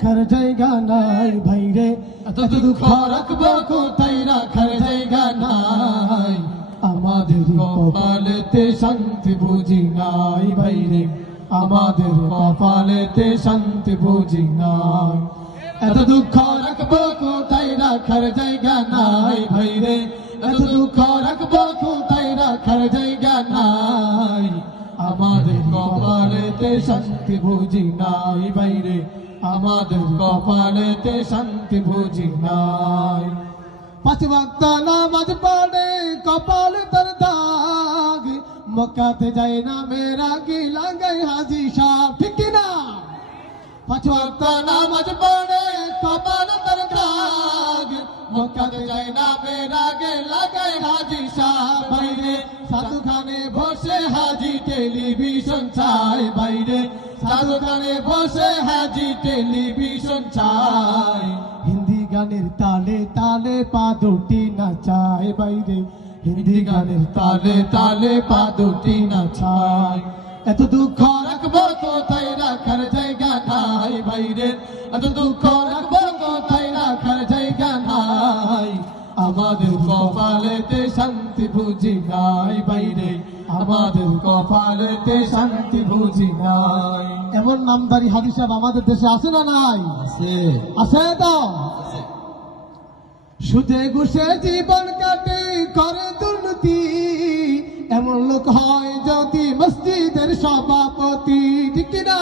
রাখার জায়গা নাই ভাইরে, এত দুঃখ রাখবো কোথায় রাখার জায়গা নাই। আমাদের কপালেতে শান্তি বুঝি নাই ভাইরে, আমাদের কপালেতে শান্তি বুঝি নাই। এত দুঃখ রাখবো কোথায় রাখার জায়গা নাই ভাইরে, এত দুঃখ রাখবো কোথায় রাখার জায়গা নাই। আমাদের কপালেতে শান্তি বুঝি নাই ভাইরে, আমাদের কপালেতে শান্তি বুঝি নাই। পাঁচ ওয়াক্ত নামাজ পড়ে কপাল তার দাগ, মক্কাতে যায় না মেরা কি লাগাই হাজি সাহেব, ঠিক কি না? পাঁচ ওয়াক্ত নামাজ পড়ে কপাল তার দাগ, মক্কাতে যায় না মেরা কে লাগাই হাজি সাহেব। বাইরে সাধুখানে বসে হাজি টেলিভিশন চায়, বাইরে সাধুখানে বসে হাজি টেলিভিশন চায়। হিন্দি গানের তালে তালে পা দুটি নাচায় বাইরে, হিন্দি গানের তালে তালে পা দুটি নাচায়। এত দুঃখ রাখবো কোথায় রাখার জায়গা নাই বাইরে, এত দুঃখ রাখবো কোথায় রাখার জায়গা নাই। আমাদের কপালেতে শান্তি বুঝি নাই বাইরে, আমাদের কপালেতে শান্তি বুঝি নাই। এমন নামদারি হাজি সাহেব আমাদের দেশে আছে না নাই? আছে, আছে তো। সুদে ঘুষে জীবন কাটে করে দুর্নীতি, এমন লোক হয় যদি মসজিদের সভাপতি, ঠিক না?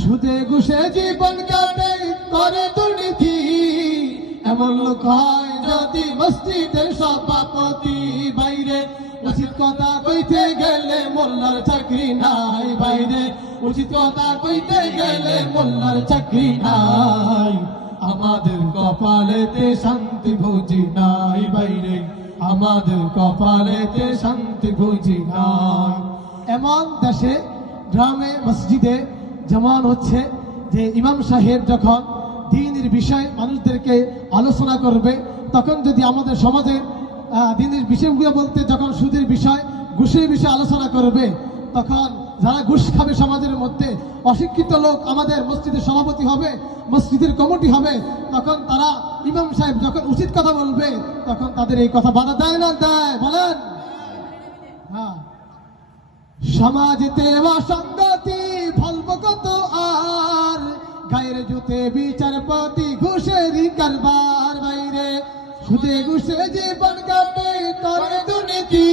সুদে ঘুষে জীবন কাটে করে দুর্নীতি, এমন লোক হয় যদি মসজিদের সভাপতি। বাইরে উচিত কথা কইতে গেলে মোল্লার চাকরি নাই বাইরে, উচিত কথা কইতে গেলে মোল্লার চাকরি নাই। আমাদের কপালেতে শান্তি বুঝি নাই বাইরে, আমাদের কপালেতে শান্তি বুঝি নাই। এমন দেশে গ্রামে মসজিদে যেমন হচ্ছে যে ইমাম সাহেব যখন দ্বীনের বিষয় মানুষদেরকে আলোচনা করবে, তখন যদি আমাদের সমাজের দ্বীনের বিষয়গুলো বলতে যখন সুদের বিষয় ঘুষের বিষয় আলোচনা করবে, তখন যারা ঘুষ খাবে সমাজের মধ্যে অশিক্ষিত লোক আমাদের মসজিদের সভাপতি হবে, মসজিদের কমিটি হবে, তখন তারা ইমাম সাহেব যখন উচিত কথা বলবে তখন তাদের এই কথা বাধা দেয় না দেয়? বলেন। হ্যাঁ, সমাজেতে অসঙ্গতি ফলব কত আর, গায়ের জুতে বিচারপতি ঘুষেরই কারবার বাইরে, সুদে ঘুষে জীবন কাটে করে দুর্নীতি,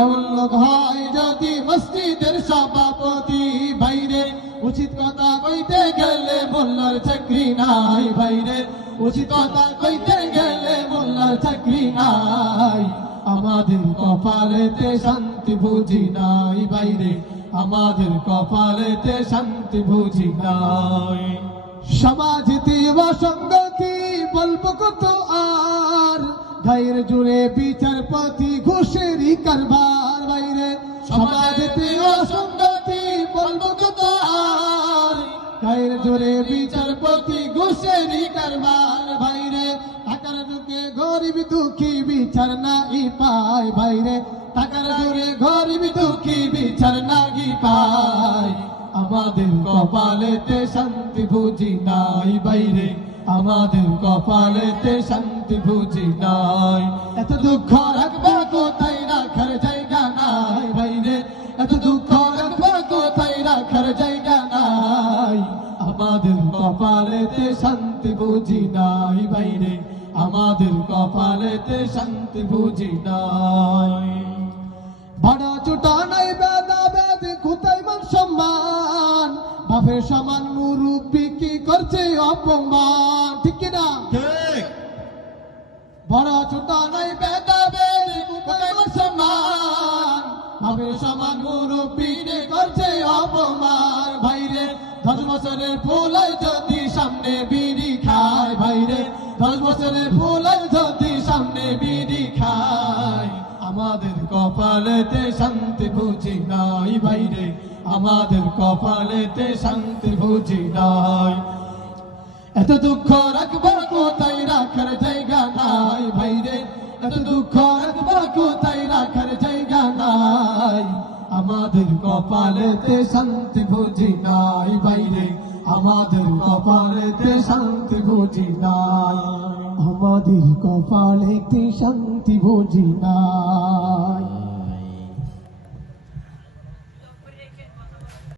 এমন লোক হয় যদি মসজিদের সভাপতি। বাইরে উচিত কথা কইতে গেলে মোল্লার চাকরি নাই বাইরে, উচিত কথা কইতে গেলে মোল্লার চাকরি নাই। আমাদের কপালেতে শান্তি বুঝি নাই বাইরে, আমাদের কপালেতে শান্তি বুঝি নাই। সমাজেতে অসঙ্গতি বলবো কত আর, গায়ের জুড়ে বিচারপতি ঘুষেরই কারবার বাইরে, সমাজেতে অসঙ্গতি বলবো কত আর, গায়ের জুড়ে বিচারপতি ঘুষেরই কারবার বাইরে। টাকার ঢুকে গরিব দুঃখী বিচার নাই পায় বাইরে, টাকার জোরে গরিব দুঃখী বিচার নাই পায়। আমাদের কপালেতে শান্তি বুঝি নাই বাইরে, আমাদের কপালেতে শান্তি বুঝি নাই। এত দুঃখ রাখবো কোথায় রাখার জায়গা নাই বাইরে, এত দুঃখ রাখবো কোথায় রাখার জায়গা নাই। আমাদের কপালেতে শান্তি বুঝি নাই বাইরে, আমাদের কপালেতে শান্তি বুঝি নাই। বড় চোটা নাই বেদা বেদ কোথায় মান সম্মান, বাপের সমান মুরব্বী কি করছে অপমান, ঠিক না? বড় ছোট নাই বেদা বেদ কোথায় মান সম্মান, বাপের সমান মুরব্বী করছে অপমান। ভাইরে 10 বছরের ফুলাই যদি সামনে বিড়ি খায় ভাইরে, 10 বছরের ফুলাই যদি সামনে বিড়ি খায়। আমাদের কপালেতে শান্তি বুঝি নাই বাইরে, আমাদের কপালেতে শান্তি বুঝি নাই। এত দুঃখ রাখবো কোথায় রাখার জায়গা নাই ভাইরে, এত দুঃখ রাখবো কোথায় রাখার জায়গা নাই। আমাদের কপালেতে শান্তি বুঝি নাই বাইরে, আমাদের কপালেতে শান্তি বুঝি নাই, আমাদের কপালেতে শান্তি বুঝি নাই।